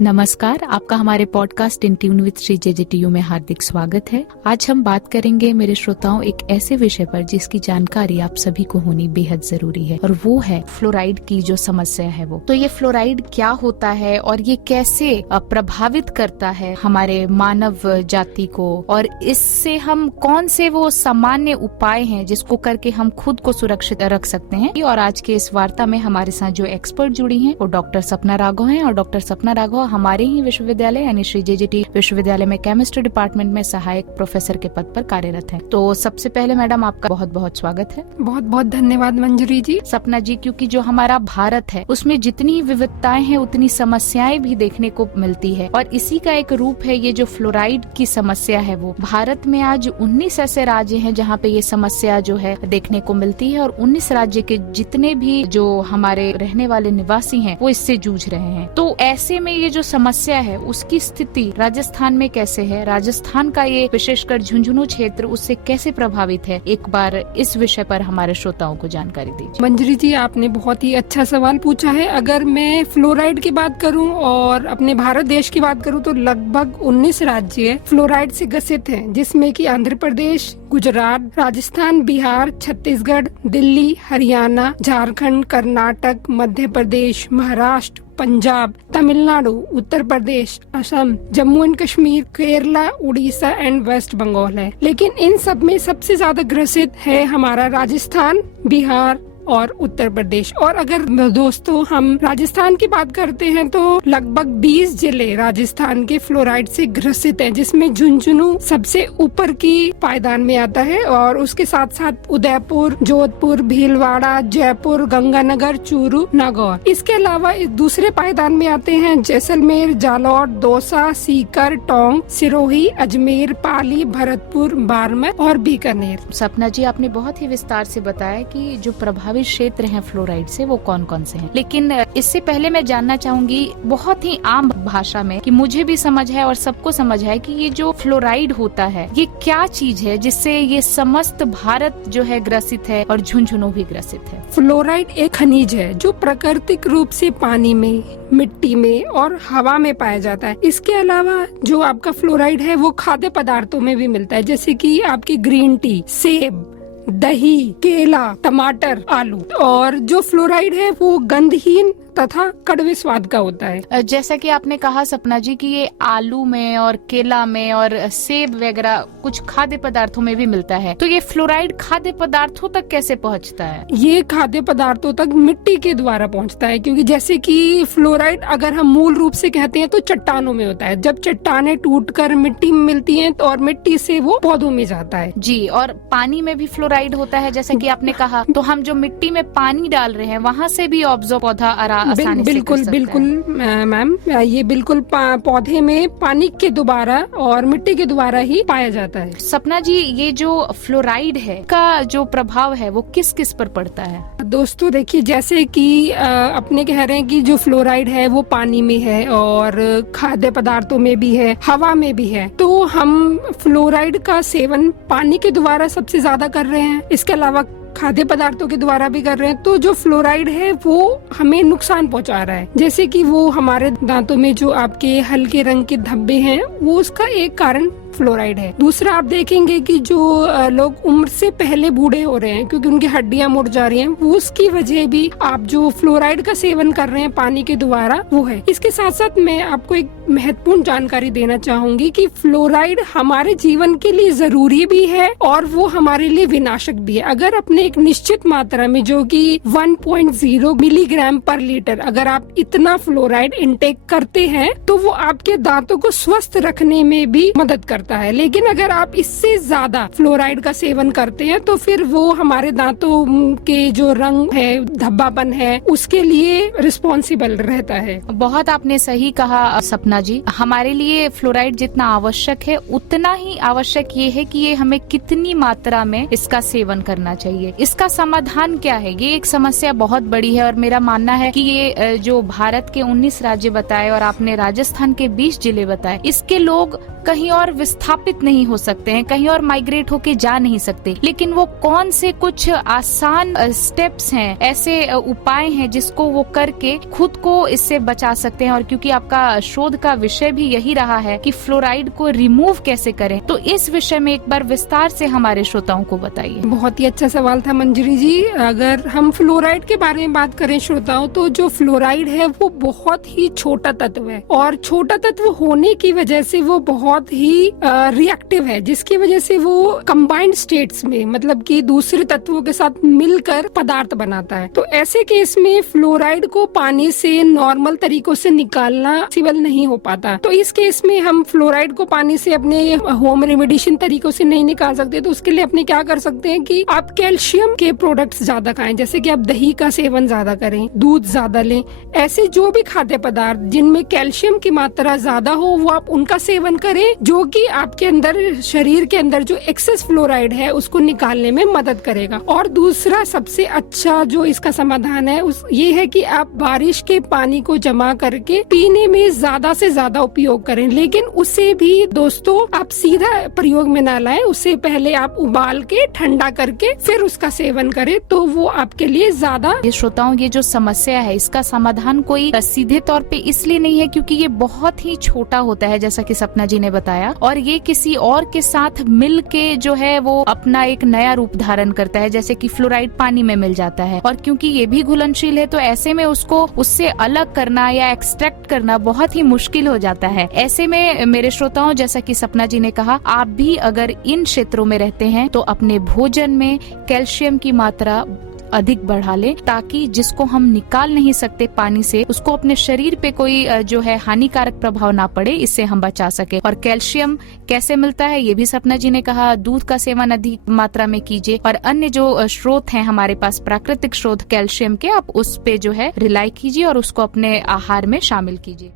नमस्कार, आपका हमारे podcast in tune with Shri JJTU में हार्दिक स्वागत है। आज हम बात करेंगे मेरे श्रोताओं एक ऐसे विषय पर जिसकी जानकारी आप सभी को होनी बेहद जरूरी है और वो है फ्लोराइड की जो समस्या है वो। तो ये फ्लोराइड क्या होता है और ये कैसे प्रभावित करता है हमारे मानव जाति को, और इससे हम कौन से वो सामान्य उपाय हैं जिसको करके हम खुद को सुरक्षित रख सकते हैं। और आज के इस वार्ता में हमारे साथ जो एक्सपर्ट जुड़ी हैं वो डॉक्टर सपना राघव हैं, और डॉक्टर सपना राघव हमारे ही विश्वविद्यालय यानी श्री जेजेटी विश्वविद्यालय में केमिस्ट्री डिपार्टमेंट में सहायक प्रोफेसर के पद पर कार्यरत हैं। तो सबसे पहले मैडम आपका बहुत बहुत स्वागत है। बहुत बहुत धन्यवाद मंजरी जी। सपना जी, क्योंकि जो हमारा भारत है उसमें जितनी विविधताएं हैं उतनी समस्याएं भी देखने को मिलती है, और इसी का एक रूप है ये जो फ्लोराइड की समस्या है। वो भारत में आज 19 ऐसे राज्य हैं जहाँ पे ये समस्या जो है देखने को मिलती है, और 19 राज्य के जितने भी जो हमारे रहने वाले निवासी हैं वो इससे जूझ रहे हैं। तो ऐसे में ये जो समस्या है उसकी स्थिति राजस्थान में कैसे है, राजस्थान का ये विशेषकर झुंझुनू क्षेत्र उससे कैसे प्रभावित है, एक बार इस विषय पर हमारे श्रोताओं को जानकारी दीजिए। मंजरी जी, आपने बहुत ही अच्छा सवाल पूछा है। अगर मैं फ्लोराइड की बात करूं और अपने भारत देश की बात करूं तो लगभग 19 राज्य फ्लोराइड से ग्रसित हैं, जिसमें कि Andhra Pradesh, Gujarat, Rajasthan, Bihar, Chhattisgarh, Delhi, Haryana, Jharkhand, Karnataka, Madhya Pradesh, Maharashtra, Punjab, Tamil Nadu, Uttar Pradesh, Assam, Jammu and Kashmir, Kerala, Orissa and west Bengal है। लेकिन इन सब में सबसे ज्यादा ग्रसित है हमारा राजस्थान, बिहार और उत्तर प्रदेश। और अगर दोस्तों हम राजस्थान की बात करते हैं तो लगभग 20 जिले राजस्थान के फ्लोराइड से ग्रसित हैं, जिसमें झुंझुनू सबसे ऊपर की पायदान में आता है, और उसके साथ साथ उदयपुर, जोधपुर, भीलवाड़ा, जयपुर, गंगानगर, चूरू, नागौर। इसके अलावा इस दूसरे पायदान में आते हैं जैसलमेर, जालौर, दौसा, सीकर, टोंक, सिरोही, अजमेर, पाली, भरतपुर, बाड़मेर और बीकानेर। सपना जी, आपने बहुत ही विस्तार से बताया कि जो प्रभावित क्षेत्र हैं फ्लोराइड से वो कौन कौन से हैं, लेकिन इससे पहले मैं जानना चाहूंगी बहुत ही आम भाषा में कि मुझे भी समझ है और सबको समझ है कि ये जो फ्लोराइड होता है ये क्या चीज है जिससे ये समस्त भारत जो है ग्रसित है और झुंझुनू भी ग्रसित है। फ्लोराइड एक खनिज है जो प्राकृतिक रूप से पानी में, मिट्टी में और हवा में पाया जाता है। इसके अलावा जो आपका फ्लोराइड है वो खाद्य पदार्थों में भी मिलता है, जैसे कि आपकी ग्रीन टी, सेब, दही, केला, टमाटर, आलू। और जो फ्लोराइड है वो गंधहीन तथा कड़वे स्वाद का होता है। जैसा कि आपने कहा सपना जी कि ये आलू में और केला में और सेब वगैरह कुछ खाद्य पदार्थों में भी मिलता है, तो ये फ्लोराइड खाद्य पदार्थों तक कैसे पहुंचता है? ये खाद्य पदार्थों तक मिट्टी के द्वारा पहुंचता है, क्योंकि जैसे कि फ्लोराइड अगर हम मूल रूप से कहते हैं तो चट्टानों में होता है। जब चट्टानें टूटकर मिट्टी में मिलती हैं तो और मिट्टी से वो पौधों में जाता है जी। और पानी में भी फ्लोराइड होता है जैसा कि आपने कहा, तो हम जो मिट्टी में पानी डाल रहे हैं वहाँ से भी ऑब्जर्व पौधा बिल्कुल मैम, ये बिल्कुल पौधे में पानी के द्वारा और मिट्टी के द्वारा ही पाया जाता है। सपना जी, ये जो फ्लोराइड है का जो प्रभाव है वो किस किस पर पड़ता है? दोस्तों देखिए, जैसे कि अपने कह रहे हैं कि जो फ्लोराइड है वो पानी में है और खाद्य पदार्थों में भी है, हवा में भी है। तो हम फ्लोराइड का सेवन पानी के द्वारा सबसे ज्यादा कर रहे हैं, इसके अलावा खाद्य पदार्थों के द्वारा भी कर रहे हैं। तो जो फ्लोराइड है वो हमें नुकसान पहुंचा रहा है, जैसे कि वो हमारे दांतों में जो आपके हल्के रंग के धब्बे हैं वो उसका एक कारण फ्लोराइड है। दूसरा, आप देखेंगे कि जो लोग उम्र से पहले बूढ़े हो रहे हैं क्योंकि उनकी हड्डियां मुड़ जा रही हैं, वो उसकी वजह भी आप जो फ्लोराइड का सेवन कर रहे हैं पानी के द्वारा वो है। इसके साथ साथ मैं आपको एक महत्वपूर्ण जानकारी देना चाहूंगी कि फ्लोराइड हमारे जीवन के लिए जरूरी भी है और वो हमारे लिए विनाशक भी है। अगर अपने एक निश्चित मात्रा में, जो कि 1.0 मिलीग्राम पर लीटर, अगर आप इतना फ्लोराइड इंटेक करते हैं तो वो आपके दांतों को स्वस्थ रखने में भी मदद करता है। लेकिन अगर आप इससे ज्यादा फ्लोराइड का सेवन करते हैं तो फिर वो हमारे दांतों के जो रंग है, धब्बापन है, उसके लिए रिस्पॉन्सिबल रहता है। बहुत आपने सही कहा सपना जी। हमारे लिए फ्लोराइड जितना आवश्यक है उतना ही आवश्यक ये है कि ये हमें कितनी मात्रा में इसका सेवन करना चाहिए। इसका समाधान क्या है? ये एक समस्या बहुत बड़ी है और मेरा मानना है कि ये जो भारत के 19 राज्य बताए और आपने राजस्थान के 20 जिले बताए, इसके लोग कहीं और स्थापित नहीं हो सकते हैं, कहीं और माइग्रेट होके जा नहीं सकते, लेकिन वो कौन से कुछ आसान स्टेप्स हैं, ऐसे उपाय हैं जिसको वो करके खुद को इससे बचा सकते हैं। और क्योंकि आपका शोध का विषय भी यही रहा है कि फ्लोराइड को रिमूव कैसे करें, तो इस विषय में एक बार विस्तार से हमारे श्रोताओं को बताइए। बहुत ही अच्छा सवाल था मंजरी जी। अगर हम फ्लोराइड के बारे में बात करें श्रोताओं, तो जो फ्लोराइड है वो बहुत ही छोटा तत्व है, और छोटा तत्व होने की वजह से वो बहुत ही रिएक्टिव है, जिसकी वजह से वो कंबाइंड स्टेट्स में, मतलब कि दूसरे तत्वों के साथ मिलकर पदार्थ बनाता है। तो ऐसे केस में फ्लोराइड को पानी से नॉर्मल तरीकों से निकालना पॉसिबल नहीं हो पाता। तो इस केस में हम फ्लोराइड को पानी से अपने होम रेमेडिएशन तरीकों से नहीं निकाल सकते, तो उसके लिए अपने क्या कर सकते हैं कि आप कैल्शियम के प्रोडक्ट्स ज्यादा खाएं, जैसे कि आप दही का सेवन ज्यादा करें, दूध ज्यादा लें। ऐसे जो भी खाद्य पदार्थ जिनमें कैल्शियम की मात्रा ज्यादा हो वो आप उनका सेवन करें, जो कि आपके अंदर, शरीर के अंदर जो एक्सेस फ्लोराइड है उसको निकालने में मदद करेगा। और दूसरा सबसे अच्छा जो इसका समाधान है ये है कि आप बारिश के पानी को जमा करके पीने में ज्यादा से ज्यादा उपयोग करें, लेकिन उसे भी दोस्तों आप सीधा प्रयोग में ना लाएं, उससे पहले आप उबाल के ठंडा करके फिर उसका सेवन करें, तो वो आपके लिए ज्यादा। ये श्रोताओं, ये जो समस्या है इसका समाधान कोई सीधे तौर पे इसलिए नहीं है क्योंकि ये बहुत ही छोटा होता है, जैसा कि सपना जी ने बताया, और ये किसी और के साथ मिल के जो है वो अपना एक नया रूप धारण करता है, जैसे कि फ्लोराइड पानी में मिल जाता है। और क्योंकि ये भी घुलनशील है तो ऐसे में उसको उससे अलग करना या एक्सट्रैक्ट करना बहुत ही मुश्किल हो जाता है। ऐसे में मेरे श्रोताओं, जैसा कि सपना जी ने कहा, आप भी अगर इन क्षेत्रों में रहते हैं तो अपने भोजन में कैल्शियम की मात्रा अधिक बढ़ा ले, ताकि जिसको हम निकाल नहीं सकते पानी से, उसको अपने शरीर पे कोई जो है हानिकारक प्रभाव ना पड़े, इससे हम बचा सके। और कैल्शियम कैसे मिलता है ये भी सपना जी ने कहा, दूध का सेवन अधिक मात्रा में कीजिए, और अन्य जो स्रोत हैं हमारे पास, प्राकृतिक स्रोत कैल्शियम के, आप उस पे जो है रिलाई कीजिए और उसको अपने आहार में शामिल कीजिए।